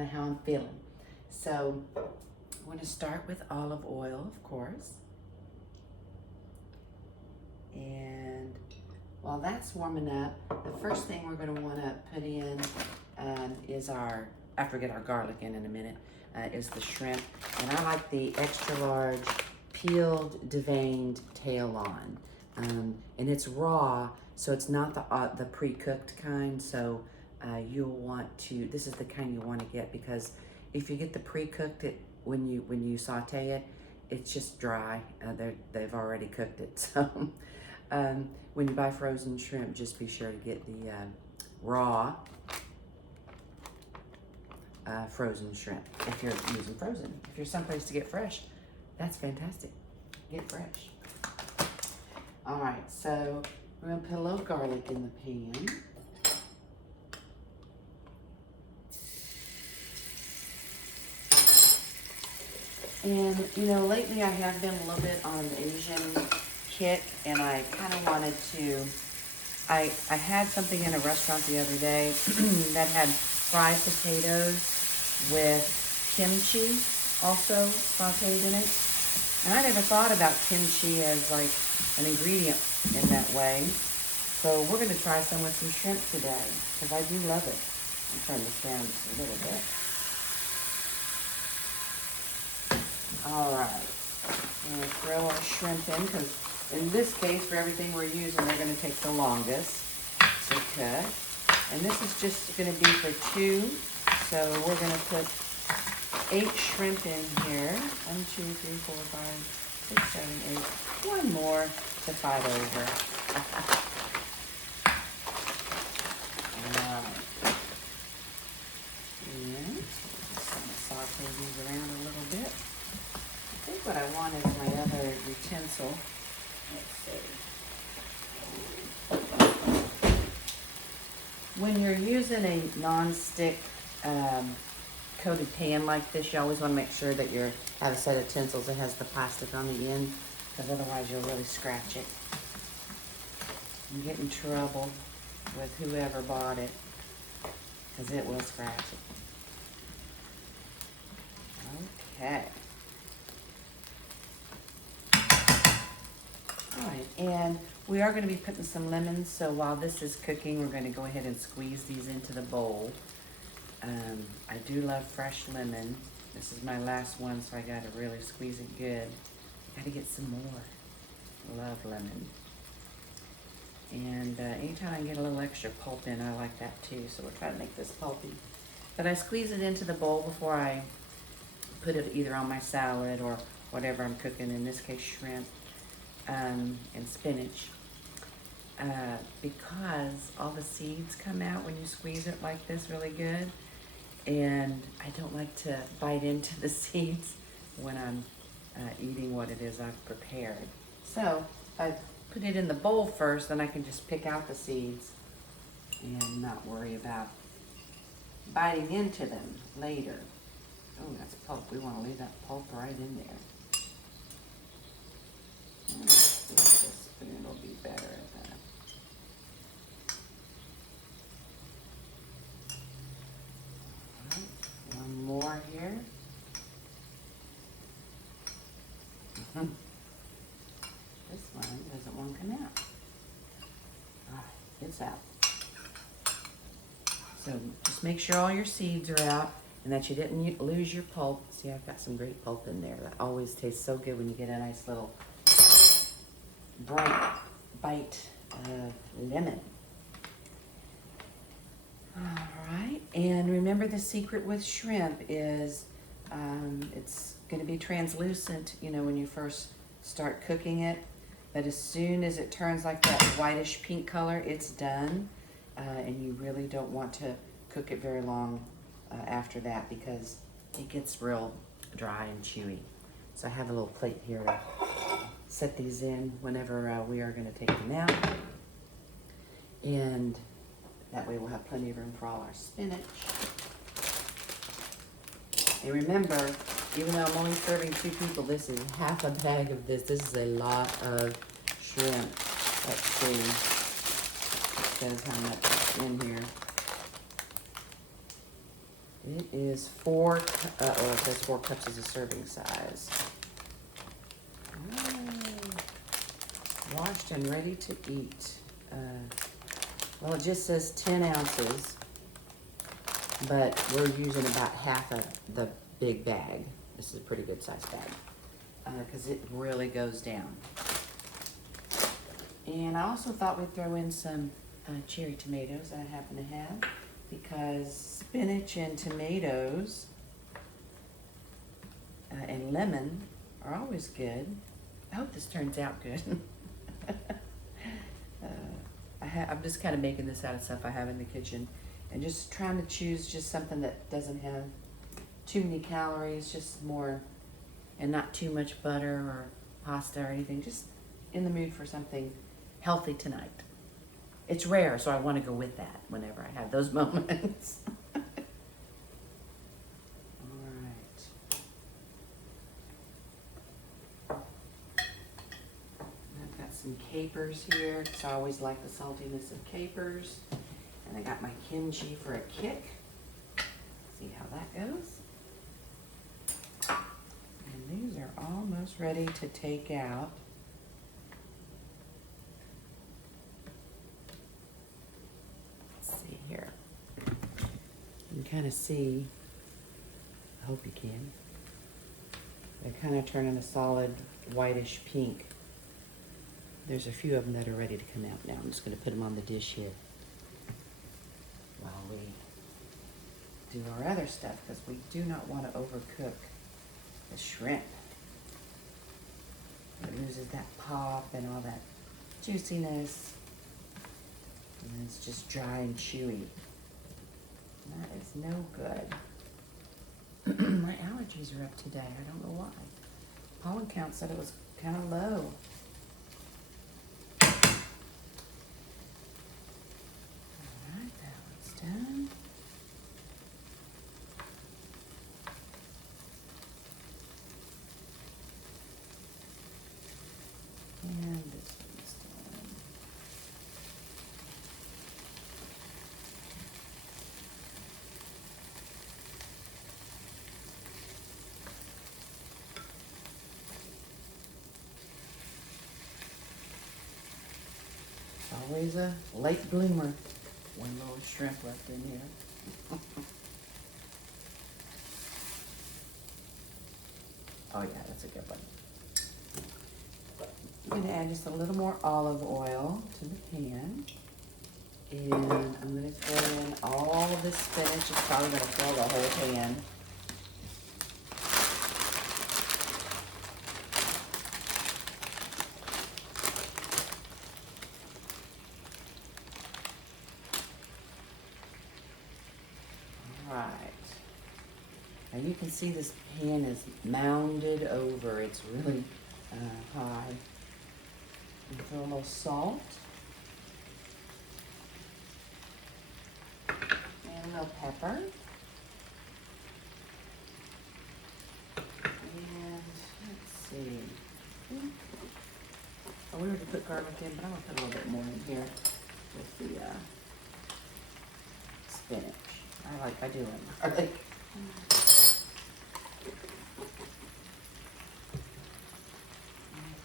kind of how I'm feeling. So I'm going to start with olive oil, of course. And while that's warming up, the first thing we're going to want to put in is after we get our garlic in a minute, is the shrimp. And I like the extra large peeled, deveined tail on. And it's raw, so it's not the pre-cooked kind. So you'll want to, this is the kind you want to get, because if you get the pre-cooked, when you saute it, it's just dry. They've already cooked it. So when you buy frozen shrimp, just be sure to get the raw frozen shrimp if you're using frozen. If you're someplace to get fresh, that's fantastic. Get fresh. All right, so we're gonna put a little garlic in the pan. And you know, lately I have been a little bit on an Asian kick, and I kind of wanted to, I had something in a restaurant the other day that had fried potatoes with kimchi also sauteed in it. And I never thought about kimchi as like an ingredient in that way. So we're gonna try some with some shrimp today, because I do love it. I'm turning this down just a little bit. All right, I'm gonna throw our shrimp in, because in this case, for everything we're using, they're gonna take the longest to cook. And this is just gonna be for 2. So we're gonna put 8 shrimp in here. 1, 2, 3, 4, 5, 6, 7, 8. One more to fight over. All right. And just gonna saute these around a little bit. I think what I want is my other utensil. Let's see. When you're using a non-stick coated pan like this, you always want to make sure that you have a set of utensils that has the plastic on the end, because otherwise you'll really scratch it. You get in trouble with whoever bought it, because it will scratch it. Okay. All right, and we are going to be putting some lemons, so while this is cooking, we're going to go ahead and squeeze these into the bowl. I do love fresh lemon. This is my last one, so I got to really squeeze it good. I got to get some more. Love lemon. And anytime I can get a little extra pulp in, I like that too, so we'll try to make this pulpy. But I squeeze it into the bowl before I put it either on my salad or whatever I'm cooking, in this case shrimp and spinach. Because all the seeds come out when you squeeze it like this really good, and I don't like to bite into the seeds when I'm eating what it is I've prepared. So if I put it in the bowl first, then I can just pick out the seeds and not worry about biting into them later. Oh, that's pulp. We want to leave that pulp right in there. Let's see if this spoon will be better at that. One more here. This one doesn't want to come out. All right, it's out. So just make sure all your seeds are out and that you didn't lose your pulp. See, I've got some great pulp in there. That always tastes so good when you get a nice little bright bite of lemon. All right, and remember the secret with shrimp is it's going to be translucent, you know, when you first start cooking it. But as soon as it turns like that whitish pink color, it's done. And you really don't want to cook it very long after that, because it gets real dry and chewy. So I have a little plate here to set these in whenever we are going to take them out. And that way we'll have plenty of room for all our spinach. And remember, even though I'm only serving 2 people, this is half a bag of this. This is a lot of shrimp. Let's see. It says how much is in here. It is 4, it says 4 cups is a serving size. Washed and ready to eat. Well, it just says 10 ounces, but we're using about half of the big bag. This is a pretty good size bag because it really goes down. And I also thought we'd throw in some cherry tomatoes I happen to have, because spinach and tomatoes and lemon are always good. I hope this turns out good. I'm just kind of making this out of stuff I have in the kitchen and just trying to choose just something that doesn't have too many calories, just more, and not too much butter or pasta or anything, just in the mood for something healthy tonight. It's rare, so I want to go with that whenever I have those moments. All right. I've got some capers here, because I always like the saltiness of capers. And I got my kimchi for a kick. See how that goes. And these are almost ready to take out. Here. You can kind of see, I hope you can, they're kind of turning a solid whitish pink. There's a few of them that are ready to come out now. I'm just going to put them on the dish here while we do our other stuff, because we do not want to overcook the shrimp. It loses that pop and all that juiciness. And it's just dry and chewy. That is no good. My allergies are up today. I don't know why. Pollen count said it was kind of low. Alright, that one's done. And this one's done. Always a late bloomer. One little shrimp left in here. Oh yeah, that's a good one. I'm gonna add just a little more olive oil to the pan. And I'm gonna throw in all of this spinach. It's probably gonna fill the whole pan. Now you can see this pan is mounded over. It's really high. And throw a little salt. And a little pepper. And let's see. Oh, we already put garlic in, but I'm going to put a little bit more in here with the spinach. I do like garlic. I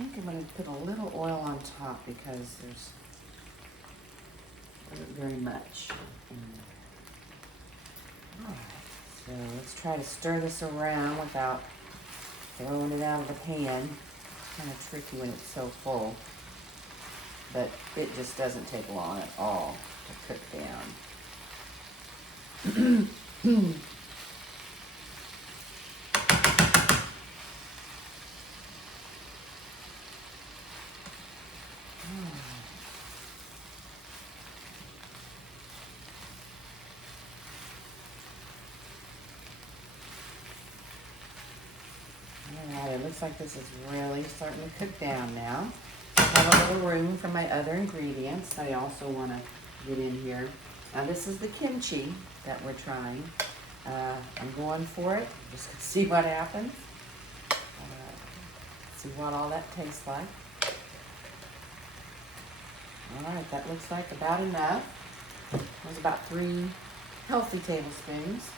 think I'm going to put a little oil on top because there's not very much. Alright, so let's try to stir this around without throwing it out of the pan. It's kind of tricky when it's so full, but it just doesn't take long at all to cook down. Alright, it looks like this is really starting to cook down now. I have a little room for my other ingredients I also want to get in here. Now this is the kimchi that we're trying. I'm going for it, just to see what happens. See what all that tastes like. Alright, that looks like about enough. There's about 3 healthy tablespoons.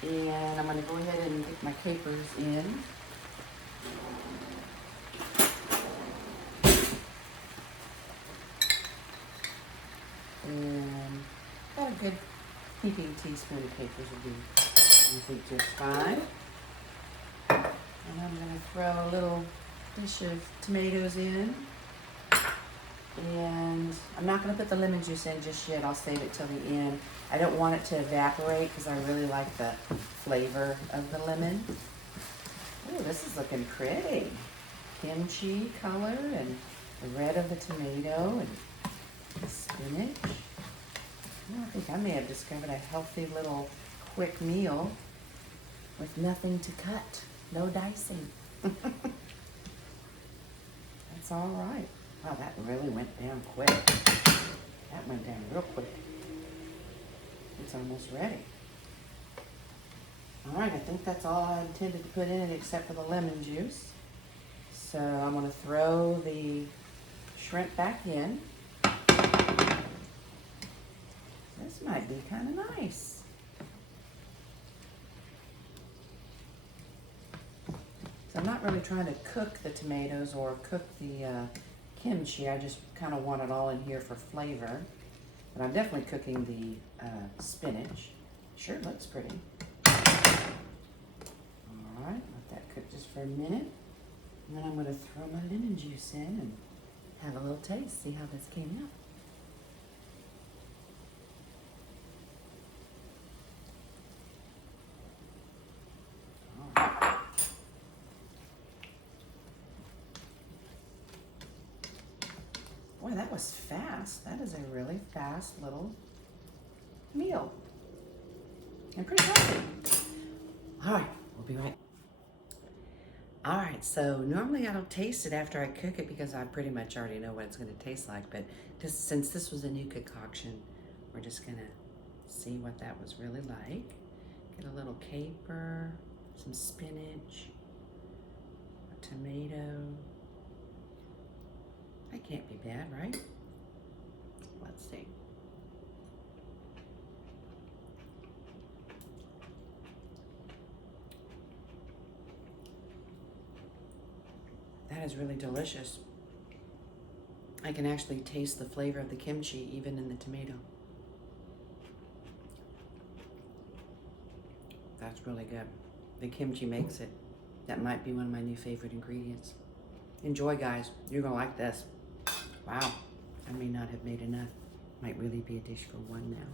And I'm gonna go ahead and get my capers in. And about a good heaping teaspoon of capers will be, I think, just fine. And I'm gonna throw a little dish of tomatoes in. And I'm not gonna put the lemon juice in just yet. I'll save it till the end. I don't want it to evaporate because I really like the flavor of the lemon. Oh, this is looking pretty. Kimchi color and the red of the tomato and the spinach. Oh, I think I may have discovered a healthy little quick meal with nothing to cut. No dicing. That's all right. Wow, that really went down quick. That went down real quick. It's almost ready. All right, I think that's all I intended to put in it except for the lemon juice. So I'm gonna throw the shrimp back in. This might be kind of nice. So I'm not really trying to cook the tomatoes or cook the kimchi. I just kind of want it all in here for flavor. But I'm definitely cooking the spinach. Sure looks pretty. All right, let that cook just for a minute. And then I'm going to throw my lemon juice in and have a little taste, see how this came out. Boy, that was fast. That is a really fast little meal. And pretty healthy. All right, we'll be right back. All right, so normally I don't taste it after I cook it because I pretty much already know what it's going to taste like. But just since this was a new concoction, we're just going to see what that was really like. Get a little caper, some spinach, a tomato. That can't be bad, right? Let's see. That is really delicious. I can actually taste the flavor of the kimchi even in the tomato. That's really good. The kimchi makes it. That might be one of my new favorite ingredients. Enjoy, guys. You're gonna like this. Wow, I may not have made enough. Might really be a dish for one now.